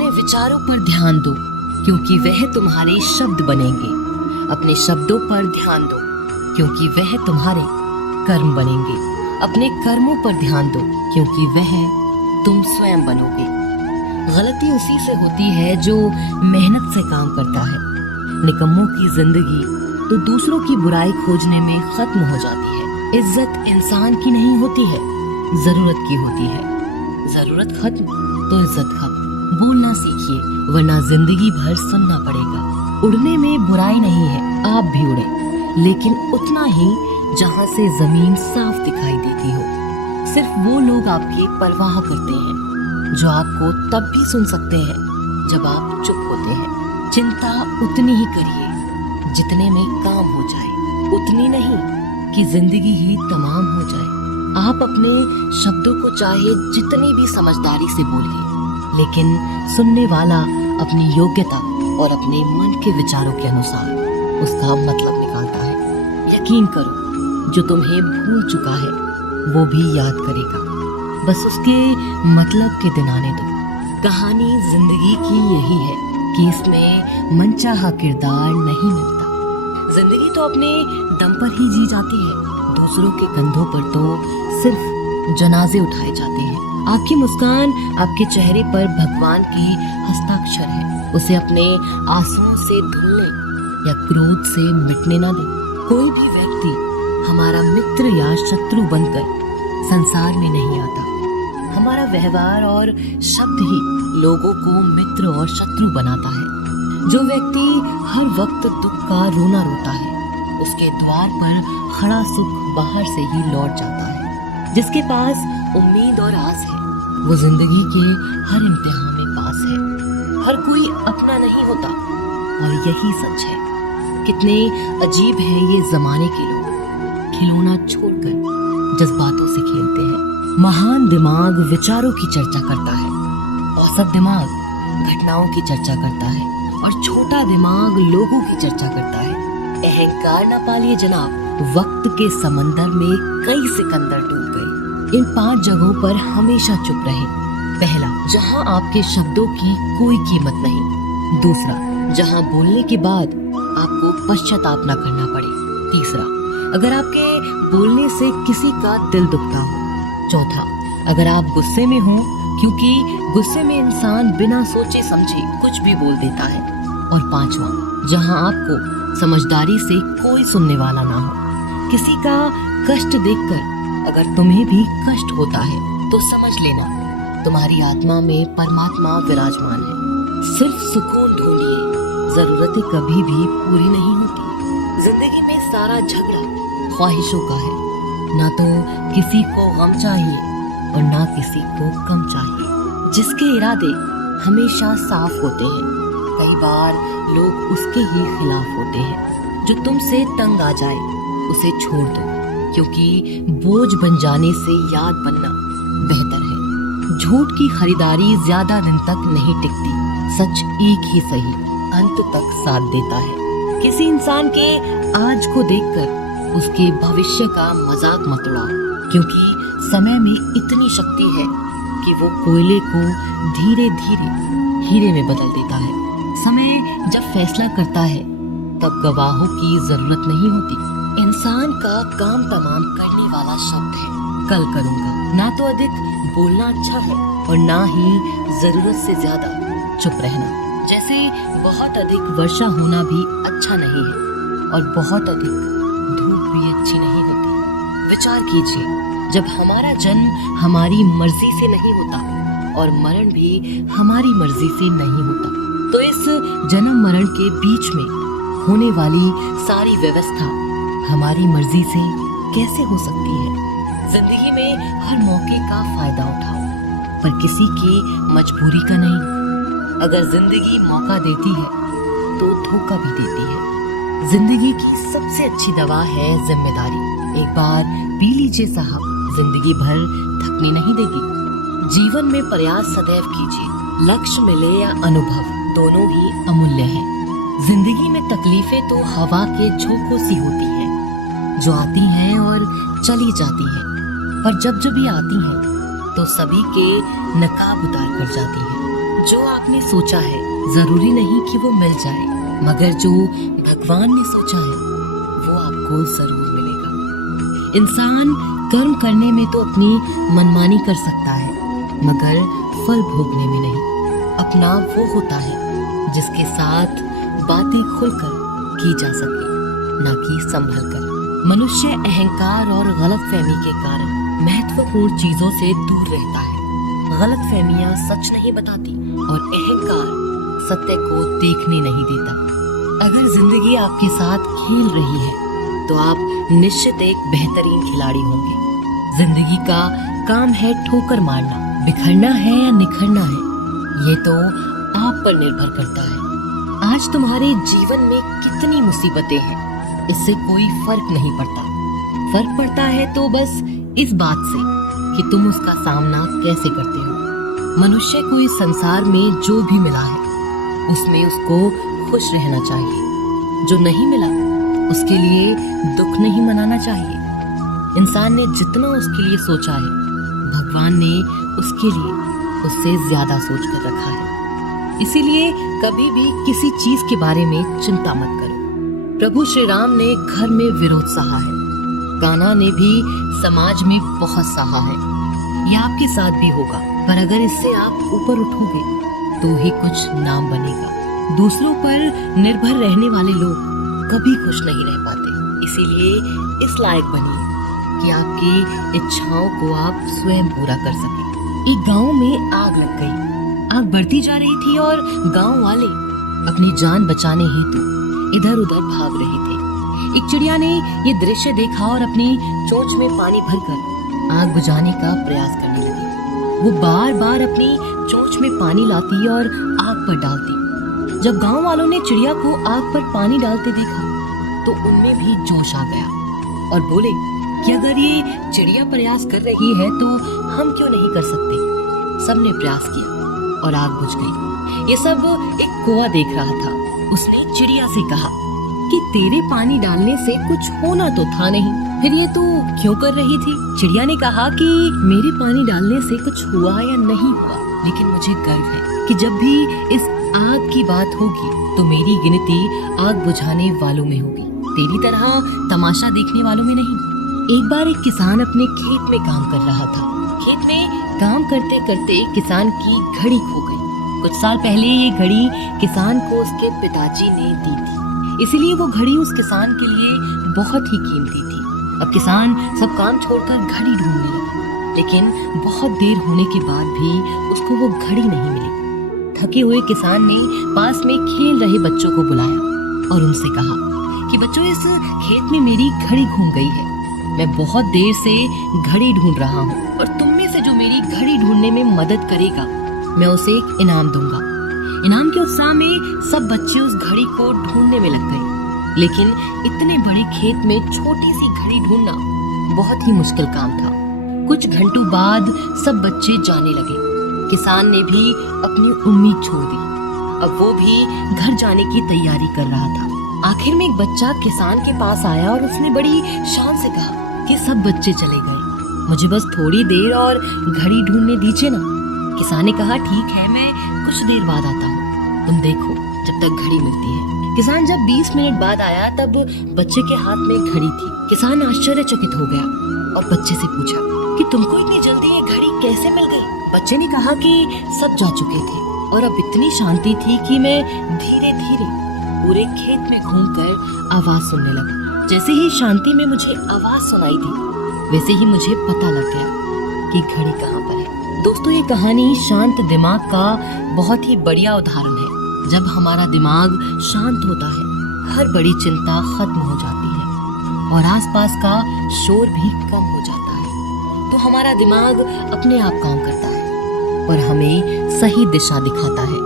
अपने विचारों पर ध्यान दो, क्योंकि वह तुम्हारे शब्द बनेंगे। अपने शब्दों पर ध्यान दो, क्योंकि वह तुम्हारे कर्म बनेंगे। अपने कर्मों पर ध्यान दो, क्योंकि वह तुम स्वयं बनोगे। गलती उसी से होती है जो मेहनत से काम करता है। निकम्मों की जिंदगी तो दूसरों की बुराई खोजने में खत्म हो जाती है। इज्जत इंसान की नहीं होती है, जरूरत की होती है। जरूरत खत्म तो इज्जत खत्म। बोलना सीखिए, वरना जिंदगी भर सुनना पड़ेगा। उड़ने में बुराई नहीं है, आप भी उड़े, लेकिन उतना ही जहाँ से जमीन साफ दिखाई देती हो। सिर्फ वो लोग आपकी परवाह करते हैं जो आपको तब भी सुन सकते हैं जब आप चुप होते हैं। चिंता उतनी ही करिए जितने में काम हो जाए, उतनी नहीं कि जिंदगी ही तमाम हो जाए। आप अपने शब्दों को चाहे जितनी भी समझदारी से बोलिए, लेकिन सुनने वाला अपनी योग्यता और अपने मन के विचारों के अनुसार उसका मतलब निकालता है। यकीन करो, जो तुम्हें भूल चुका है वो भी याद करेगा, बस उसके मतलब के दिन आने दो। कहानी जिंदगी की यही है कि इसमें मनचाहा किरदार नहीं मिलता। जिंदगी तो अपने दम पर ही जी जाती है, दूसरों के कंधों पर तो सिर्फ जनाजे उठाए जाते हैं। आपकी मुस्कान आपके चेहरे पर भगवान की हस्ताक्षर है, उसे अपने आंसुओं से धुलने या क्रोध से मिटने ना दे। कोई भी व्यक्ति हमारा मित्र या शत्रु बनकर संसार में नहीं आता। हमारा व्यवहार और शब्द ही लोगों को मित्र और शत्रु बनाता है। जो व्यक्ति हर वक्त दुख का रोना रोता है, उसके द्वार पर खड़ा सुख बाहर से ही लौट जाता है। जिसके पास उम्मीद और आस है, वो जिंदगी के हर इम्तिहान में पास है। हर कोई अपना नहीं होता, और यही सच है। कितने अजीब हैं ये जमाने के लोग, खिलौना छोड़कर जज्बातों से खेलते हैं। महान दिमाग विचारों की चर्चा करता है, औसत दिमाग घटनाओं की चर्चा करता है, और छोटा दिमाग लोगों की चर्चा करता है। अहंकार न पालिए जनाब, वक्त के समंदर में कई सिकंदर डूब गए। इन 5 जगहों पर हमेशा चुप रहे। पहला, जहां आपके शब्दों की कोई कीमत नहीं। दूसरा, जहां बोलने के बाद आपको पश्चाताप न करना पड़े। तीसरा, अगर आपके बोलने से किसी का दिल दुखता हो। चौथा, अगर आप गुस्से में हो, क्योंकि गुस्से में इंसान बिना सोचे समझे कुछ भी बोल देता है। और पांचवा, जहां आपको समझदारी से कोई सुनने वाला ना हो। किसी का कष्ट देखकर अगर तुम्हें भी कष्ट होता है तो समझ लेना तुम्हारी आत्मा में परमात्मा विराजमान है। सिर्फ सुकून ढूंढिए, जरूरतें कभी भी पूरी नहीं होती। जिंदगी में सारा झगड़ा ख्वाहिशों का है। ना तो किसी को गम चाहिए और ना किसी को कम चाहिए। जिसके इरादे हमेशा साफ होते हैं, कई बार लोग उसके ही खिलाफ होते हैं। जो तुमसे तंग आ जाए उसे छोड़ दो, क्योंकि बोझ बन जाने से याद बनना बेहतर है। झूठ की खरीदारी ज्यादा दिन तक नहीं टिकती। सच एक ही सही अंत तक साथ देता है। किसी इंसान के आज को देखकर उसके भविष्य का मजाक मत उड़ाओ, क्योंकि समय में इतनी शक्ति है कि वो कोयले को धीरे धीरे हीरे में बदल देता है। समय जब फैसला करता है तब गवाहों की जरूरत नहीं होती। इंसान का काम तमाम करने वाला शब्द है कल करूँगा। ना तो अधिक बोलना अच्छा है और ना ही जरूरत से ज्यादा चुप रहना। जैसे बहुत अधिक वर्षा होना भी अच्छा नहीं है और बहुत अधिक धूप भी अच्छी नहीं होती। विचार कीजिए, जब हमारा जन्म हमारी मर्जी से नहीं होता और मरण भी हमारी मर्जी से नहीं होता, तो इस जन्म मरण के बीच में होने वाली सारी व्यवस्था हमारी मर्जी से कैसे हो सकती है। जिंदगी में हर मौके का फायदा उठाओ, पर किसी की मजबूरी का नहीं। अगर जिंदगी मौका देती है तो धोखा भी देती है। जिंदगी की सबसे अच्छी दवा है जिम्मेदारी। एक बार पी लीजिए साहब, जिंदगी भर थकने नहीं देगी। जीवन में प्रयास सदैव कीजिए, लक्ष्य मिले या अनुभव दोनों ही अमूल्य हैं। जिंदगी में तकलीफें तो हवा के झोंकों सी होती हैं, जो आती हैं और चली जाती हैं, पर जब जब ये आती हैं तो सभी के नकाब उतार कर जाती हैं। जो आपने सोचा है जरूरी नहीं कि वो मिल जाए, मगर जो भगवान ने सोचा है वो आपको जरूर मिलेगा। इंसान कर्म करने में तो अपनी मनमानी कर सकता है, मगर फल भोगने में नहीं। अपना वो होता है जिसके साथ बातें खुलकर की जा सके, ना कि संभल कर। मनुष्य अहंकार और गलतफहमी के कारण महत्वपूर्ण चीजों से दूर रहता है। गलतफहमियां सच नहीं बताती और अहंकार सत्य को देखने नहीं देता। अगर जिंदगी आपके साथ खेल रही है तो आप निश्चित एक बेहतरीन खिलाड़ी होंगे। जिंदगी का काम है ठोकर मारना, बिखरना है या निखरना है, ये तो आप पर निर्भर करता है। आज तुम्हारे जीवन में कितनी मुसीबतें हैं, इससे कोई फर्क नहीं पड़ता। फर्क पड़ता है तो बस इस बात से कि तुम उसका सामना कैसे करते हो। मनुष्य को इस संसार में जो भी मिला है उसमें उसको खुश रहना चाहिए। जो नहीं मिला उसके लिए दुख नहीं मनाना चाहिए। इंसान ने जितना उसके लिए सोचा है, भगवान ने उसके लिए उससे ज्यादा सोच कर रखा है। इसीलिए कभी भी किसी चीज के बारे में चिंता मत करो। प्रभु श्री राम ने घर में विरोध सहा है, कान्हा ने भी समाज में बहुत सहा है। यह आपके साथ भी होगा, पर अगर इससे आप ऊपर उठोगे तो ही कुछ नाम बनेगा। दूसरों पर निर्भर रहने वाले लोग कभी खुश नहीं रह पाते। इसीलिए इस लायक बनिए कि आपकी इच्छाओं को आप स्वयं पूरा कर सकें। एक गांव में आग लग गई। आग बढ़ती जा रही थी और गांव वाले अपनी जान बचाने हेतु इधर उधर भाग रहे थे। एक चिड़िया ने ये दृश्य देखा और अपनी चोंच में पानी भरकर आग बुझाने का प्रयास करने लगी। वो बार बार अपनी चोंच में पानी लाती और आग पर डालती। जब गांव वालों ने चिड़िया को आग पर पानी डालते देखा तो उनमें भी जोश आ गया और बोले कि अगर ये चिड़िया प्रयास कर रही है तो हम क्यों नहीं कर सकते। सबने प्रयास किया और आग बुझ गई। ये सब एक कौवा देख रहा था। उसने चिड़िया से कहा कि तेरे पानी डालने से कुछ होना तो था नहीं, फिर ये तू क्यों कर रही थी। चिड़िया ने कहा कि मेरे पानी डालने से कुछ हुआ या नहीं हुआ, लेकिन मुझे गर्व है कि जब भी इस आग की बात होगी तो मेरी गिनती आग बुझाने वालों में होगी, तेरी तरह तमाशा देखने वालों में नहीं। एक बार एक किसान अपने खेत में काम कर रहा था। खेत में काम करते करते किसान की घड़ी खो गई। कुछ साल पहले ये घड़ी किसान को उसके पिताजी ने दी थी, इसलिए वो घड़ी उस किसान के लिए बहुत ही कीमती थी। अब किसान सब काम छोड़कर घड़ी ढूंढने लगा, लेकिन बहुत देर होने के बाद भी उसको वो घड़ी नहीं मिली। थके हुए किसान ने पास में खेल रहे बच्चों को बुलाया और उनसे कहा कि बच्चों, इस खेत में मेरी घड़ी घूम गई है। मैं बहुत देर से घड़ी ढूंढ रहा हूँ और तुम में से जो मेरी घड़ी ढूंढने में मदद करेगा मैं उसे एक इनाम दूंगा। इनाम के उत्साह में सब बच्चे उस घड़ी को ढूंढने में लग गए, लेकिन इतने बड़े खेत में छोटी सी घड़ी ढूंढना बहुत ही मुश्किल काम था। कुछ घंटों बाद सब बच्चे जाने लगे। किसान ने भी अपनी उम्मीद छोड़ दी। अब वो भी घर जाने की तैयारी कर रहा था। आखिर में एक बच्चा किसान के पास आया और उसने बड़ी शान से कहा कि सब बच्चे चले गए, मुझे बस थोड़ी देर और घड़ी ढूंढने दीजिए ना। किसान ने कहा ठीक है, मैं कुछ देर बाद आता हूँ, तुम देखो जब तक घड़ी मिलती है। किसान जब 20 मिनट बाद आया तब बच्चे के हाथ में घड़ी थी। किसान आश्चर्यचकित हो गया और बच्चे से पूछा कि तुमको इतनी जल्दी ये घड़ी कैसे मिल गई। बच्चे ने कहा कि सब जा चुके थे और अब इतनी शांति थी कि मैं धीरे धीरे पूरे खेत में घूमकर आवाज सुनने लगा। जैसे ही शांति में मुझे आवाज सुनाई दी वैसे ही मुझे पता लग गया कि घड़ी कहाँ पर है। दोस्तों, ये कहानी शांत दिमाग का बहुत ही बढ़िया उदाहरण है। जब हमारा दिमाग शांत होता है हर बड़ी चिंता खत्म हो जाती है और आसपास का शोर भी कम हो जाता है। तो हमारा दिमाग अपने आप काम करता है और हमें सही दिशा दिखाता है।